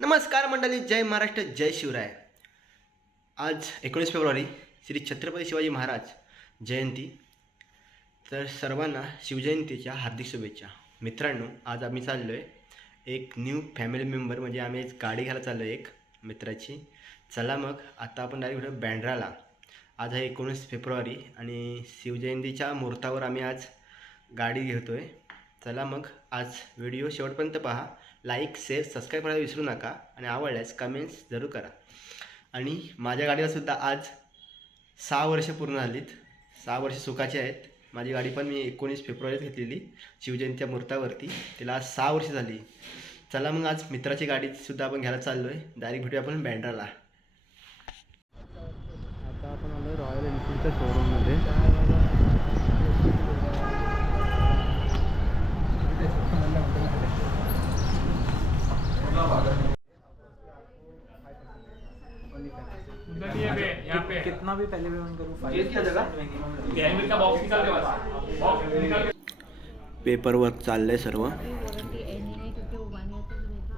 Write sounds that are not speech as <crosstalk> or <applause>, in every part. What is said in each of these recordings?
नमस्कार मंडळी जय महाराष्ट्र जय शिवराय. आज एकोणीस फेब्रुवारी श्री छत्रपती शिवाजी महाराज जयंती. तर सर्वांना शिवजयंतीच्या हार्दिक शुभेच्छा. मित्रांनो आज आम्ही चाललो आहे एक न्यू फॅमिली मेंबर म्हणजे आम्ही एक गाडी घ्यायला चाललो आहे एक मित्राची. चला मग आता आपण डायरेक्ट बँड्राला. आज आहे एकोणीस फेब्रुवारी आणि शिवजयंतीच्या मुहूर्तावर आम्ही आज गाडी घेतो आहे चला मग आज व्हिडिओ शेवटपर्यंत पहा. लाईक शेअर सबस्क्राईब करायला विसरू नका आणि आवडल्यास कमेंट्स जरूर करा. आणि माझ्या गाडीला सुद्धा आज सहा वर्ष पूर्ण झालीत. सहा वर्ष सुखाची आहेत. माझी गाडी पण मी एकोणीस फेब्रुवारीत घेतलेली शिवजयंतीच्या मुहूर्तावरती. तिला आज सहा वर्ष झाली. चला मग आज मित्राची गाडीसुद्धा आपण घ्यायला चाललो आहे डायरेक्ट भेटूया आपण बँड्राला आता आपण आलो रॉयल एनफील्डच्या शोरूममध्ये कितना भी पहले पेमेंट करूँ गैंग का बॉक्स निकाल दे बस बॉक्स निकाल के पेपर वर्क चाललं आहे सर्व वारंटी एनी है क्योंकि वो वन ईयर तक रहेगा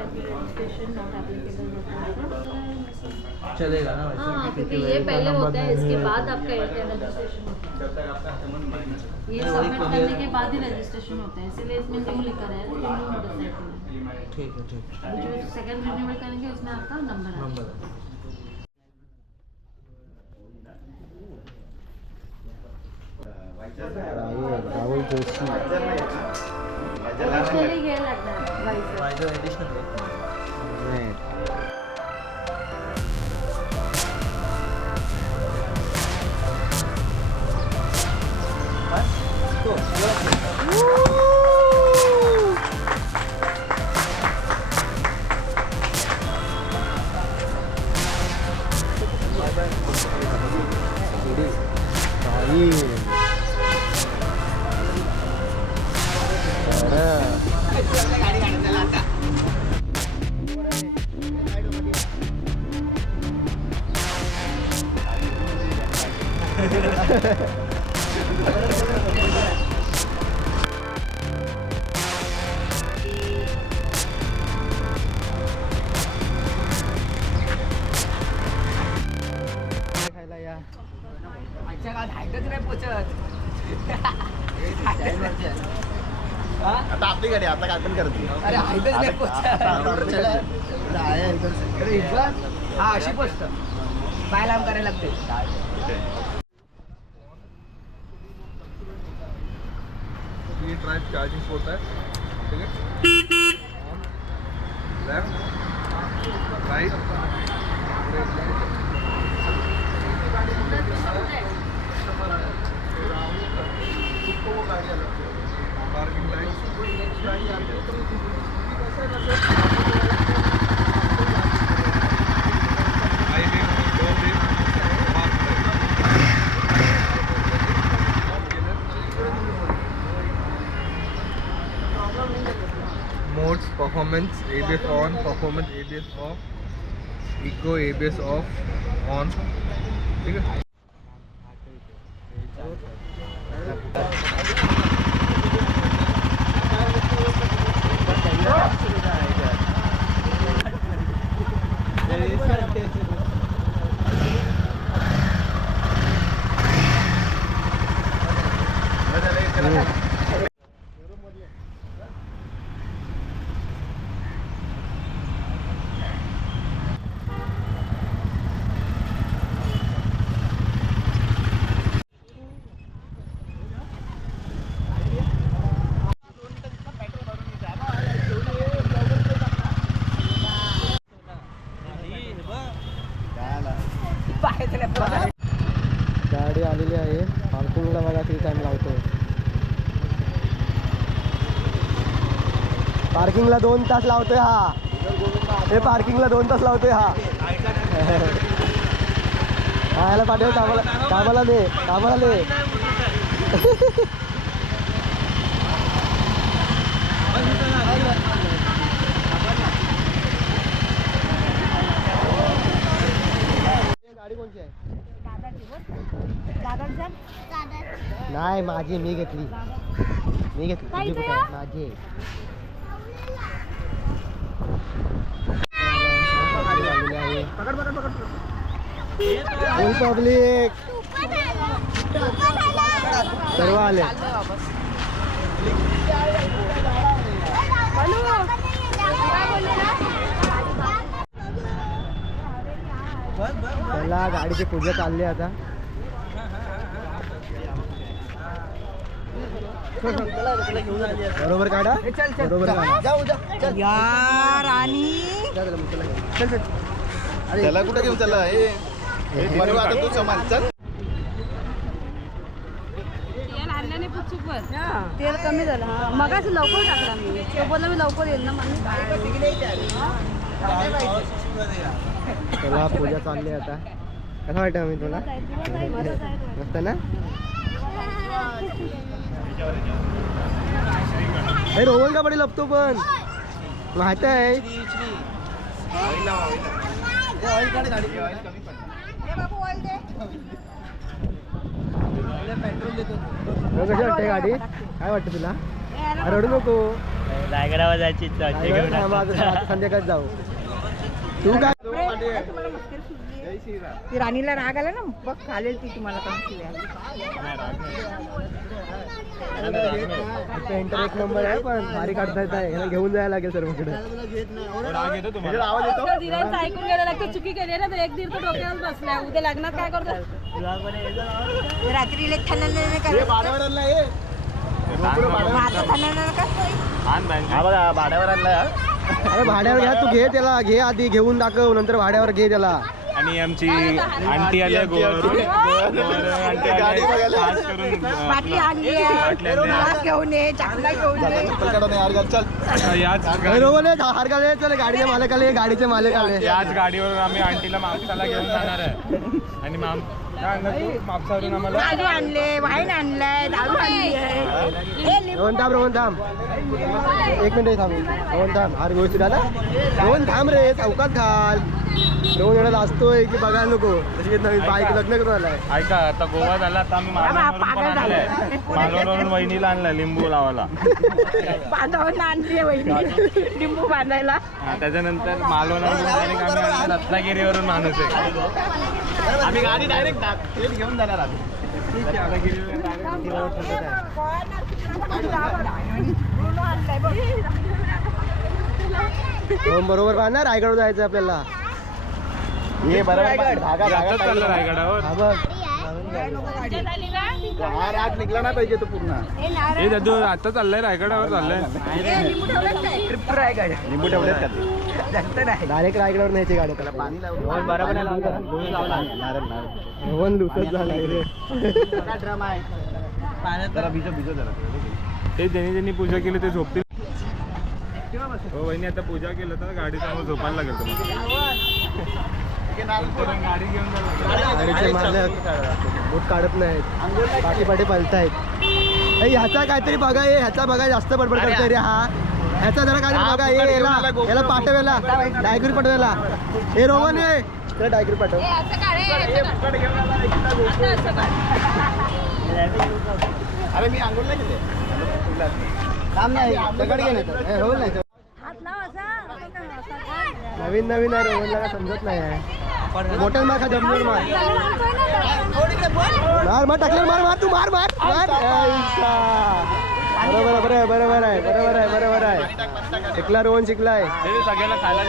रजिस्ट्रेशन नॉट एप्लीकेबल होता है चलेगा ना हाँ क्योंकि ये पहले होता है। इसके बाद आपका एयरटेल रजिस्ट्रेशन होता है ये सबमिट करने के बाद ही रजिस्ट्रेशन होता है इसीलिए इसमें न्यू लिखा है न्यू मोटरसाइकिल है ठीक है ठीक है। अभी जो सेकंड रिन्यूअल करेंगे उसमें आपका नंबर आएगा। Number Rahul Joshi Thank you. करते. अरे पोचत. हा अशी पोस्ट पाय लांब करायला लागते. ये ड्राइव चार्जिंग होता है ठीक है left right modes performance ABS on performance ABS off eco ABS off on ठीक है गाडी आलेली आहे पार्किंगला बघा किती टाइम लावतो पार्किंगला दोन तास लावतोय हा. हे पार्किंगला दोन तास लावतोय हा. हा पाठव कामाला कामाला दे कामाला दे. गाडी कोणची आहे नाही माझी मी घेतली. मी घेतली? माझी फुल पब्लिक. सर्व आले मला गाडीची पूजा चालली आता. बरोबर काढा. बरोबर काढा. यार आणि त्याला कुठे घेऊन चालला? बरोबर आता तू समान चल. तेल कमी झालं. हा. मगाच लवकर टाकला मी. तो बोलला मी लवकर येईल ना म्हणून. चला पूजा चालली आता. कसं वाटतं मी तुला? मस्त ना? अरे रोहन का पडेल लपतो पण? माहीत आहे? हो, गाडी? काय वाटतं तुला? रडू नको. रायगडावर जायची इच्छा संध्याकाळी जाऊ. तू काय? ती राणीला राग आला ना बघ खालेल ती तुम्हाला. पेंटर एक नंबर आहे पण भारी काढता येत आहे. घेऊन जायला लागेल सर्वकडे. आवाज येतो? ऐकून घ्यायला लागतं. चुकी केली ना तर एक दीड तर डोक्यावर बसलाय. उद्या लग्नात काय करतो? रात्री हा भाड्यावर आणलाय अरे भाड्यावर घ्या तू घे त्याला. घे आधी घेऊन दाखव. नंतर भाड्यावर घे त्याला. आणि आमची आंटी आली गोवावरून. आंटी. आली खास करून बाटली आणली आहे. ग्लास घेऊन ये चांगला घेऊन ये. चल याच अरे रोहन आहे, हार घाले चल गाडीचे मालक आले गाडीचे मालक आले. याच गाडीवरून आम्ही आंटीला मापसाला घेऊन जाणार आहे. आणि माम काय आणलं आणले वाईन आणलाय दारू आणली हे? रोहन थांब रोहन थांब. एक मिनिट थांब रोहन थांब. हार गोष्टी दादा रोहन थांब रे चौकात घाल. रोहन एवढा लाजतोय की बघायला नको. तशी नवीन बाईक लग्न करून आलाय. ऐका आता गोवा झाला आता आम्ही मालवणवरून वहिनीला आणलाय लिंबू लावायला. बांधावून आणली वहिनी. लिंबू बांधायला. हा, त्याच्यानंतर मालवणवरून आणलं रत्नागिरीवरून माणूस आहे. आम्ही गाडी डायरेक्ट घेऊन जाणार आम्ही. बरोबर पाहणार रायगड जायचं आपल्याला. ये बरोबर धागा आताच चाललं रायगडावर. हा बघ. हा रात निघला ना पाहिजे तो पूर्ण. हे दादू आता चाललंय रायगडावर चाललंय. लिंबू ठेवलेत का ते? डायरेक्ट रायगडावर न्यायची गाडी त्याला पाणी बरोबर लावला. लुटत भिजो भिजो जरा ते ज्यांनी ज्यांनी पूजा केली ते झोपतील. हो वहिनी आता पूजा केलं तर गाडी समोर झोपायला लागेल तुम्हाला. गाडी घेऊन जायला गाडीचे मालक बूट काढत नाहीत. पाठी पाठी पलतायत. ए, ह्याचा काहीतरी बघा ये ह्याचा बघा जास्त बडबड करतोय रे हा. ह्याचा जरा काहीतरी बघा. ये याला याला पाठवायला डायगरी पाठवायला हे रोहन ये त्याला डायगरी पाठव अरे मी नाही काम दगड. हे, रोहन. नवीन नवीन आहे रोहनला काय समजत नाही आहे. मोठ्या मार खा जमून मार. मार मार टाकलं मार मार तू मार मार मार. बरोबर आहे बरोबर आहे बरोबर आहे बरोबर आहे बरोबर आहे. शिकला रोहन शिकलाय. सगळ्यांना खायला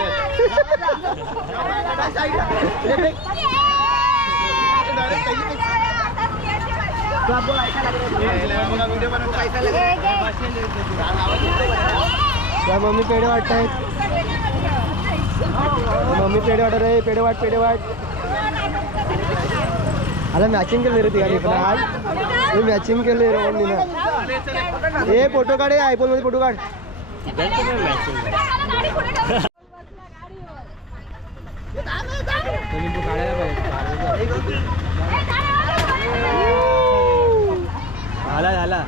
त्या मम्मी पेढे आहेत मम्मी पेढे वाटत आहे पेढे वाट पेढे वाट. आता मॅचिंग केलं रे तिघांनी पण आज मी मॅचिंग केली रे मम्मीनं. हे फोटो काढ आयफोनमध्ये फोटो काढ. झाला झाला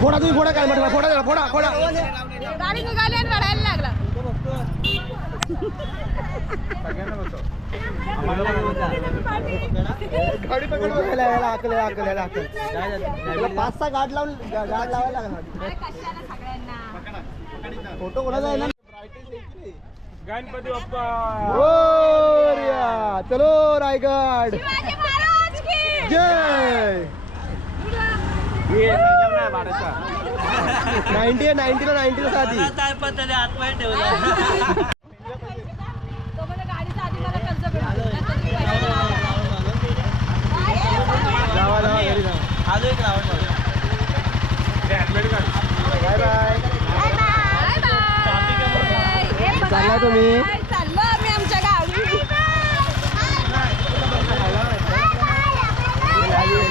फोडा तुम्ही फोडा काय म्हटलं फोडा फोडा फोडा. गाडी निघाली आणि रडायला लागला. हाकल हाकल हाकल त्याला पाच सहा गाठ लावून गाठ लावायला लागणार. फोटो कोणाचा आहे ना? गणपती बाप्पा. चलो रायगड. जय! नाईन्टी नाईन्टीला नाईन्टीला साधी. तो <laughs> मला गाडीचा आधी मला कर्ज भेटलं नंतर मी पैसे देणार. लावा लावा घरी लावा हेल्मेट घाल बाय. चालला तुम्ही. चाललो आम्ही आमच्या गावी.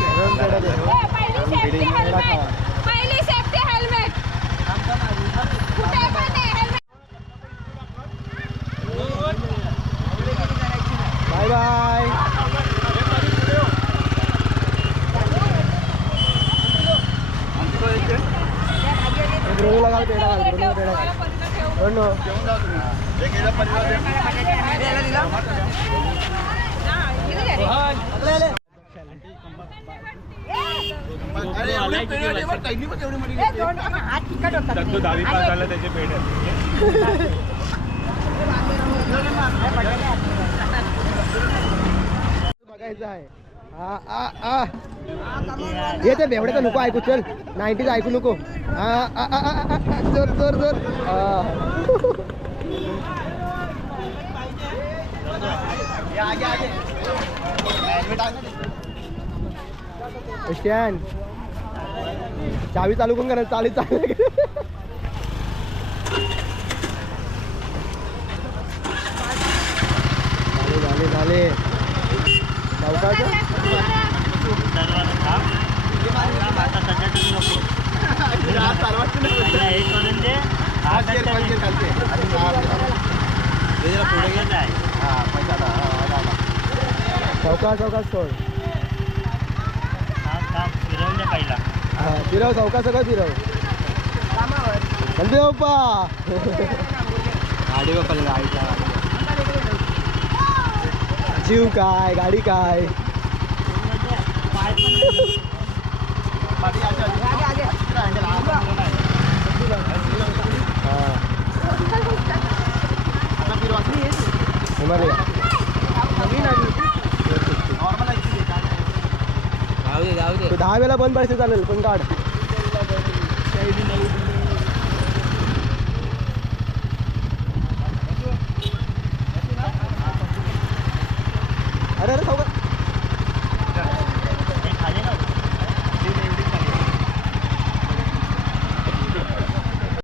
पहिली सेफ्टी हेल्मेट पहिली सेफ्टी हेल्मेट कुठे पण आहे हेल्मेट बाय बाय द्रोणीला घाल पेढा घाल द्रोणीला पेढा घाल हो. दत्तू दहावी पास झाला त्याचे पेढे बघायचं आहे ये ते बेवड्याचं नको ऐकू चल. नाईन्टीज ऐकू नको. जोर जोर जोर स्टॅन चावी चालू कोण करा चालू चालू झाले झाले झाले सावकाश आता सध्या तरी नको हे करून दे पुढे आहे चौका सावकाश सोड. पहिला फिरव चौका सगळं फिरव. हल्दी बाप्पा. गाडी बाप्पा जीव काय गाडी काय? दहा वेळा बंद पडायचं चालेल पण काढ.